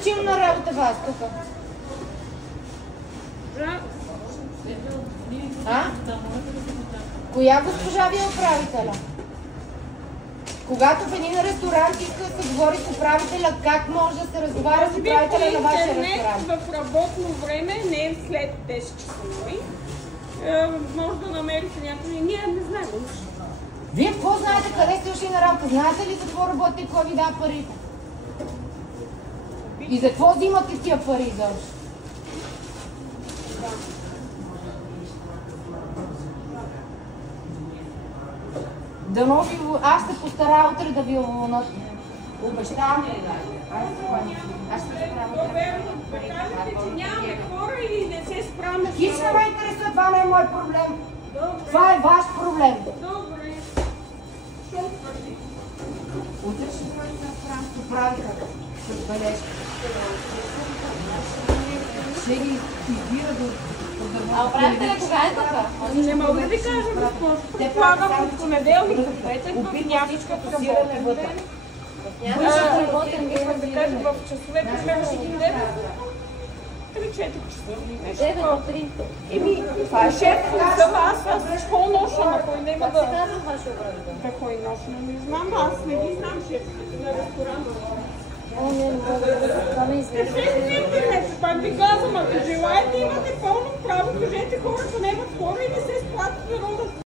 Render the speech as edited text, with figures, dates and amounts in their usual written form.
назначим на работа вас тук? А? Коя госпожа ви е управителя? Когато в един ресторант иска да се говори с управителя, как може да се разговаря с управителя на вашия ресторант? В работно време, не след 10 часове, може да намерите някой. Ние не знаем. Вие какво знаете, къде сте ушли на работа? Знаете ли за какво работите и кой ви дава парите? И за какво взимате тия пари изобщо? Дано ви... Аз ще постарая утре да ви уволнат. Обещавам ли? Аз ще се справя. Казвате, че нямаме хора или не се справяме с Хич не ме интересува, това не е мой проблем. Това е ваш проблем. Добре. Утре ще се справям с управителя. С бележка. Ще ги избира да... А управителя кога е тук? Не мога да ви кажа, госпожо. Предполагам от понеделник до петък в някакъв работен ден. Бързо работен ден. Искам да кажа в часове, примерно от 9 3-4 часа. 9 до 3. Еми, това е шеф за вас, аз какво ноша, на кой няма Как се да... казва вашия управител? Какво ноша, не знам, аз не ги знам шефите на ресторанта. О, не мога да... Това ме извежда. Пак ви казвам, ако желаете, имате пълно право, кажете хората, нямат хора и не се сплатят народът.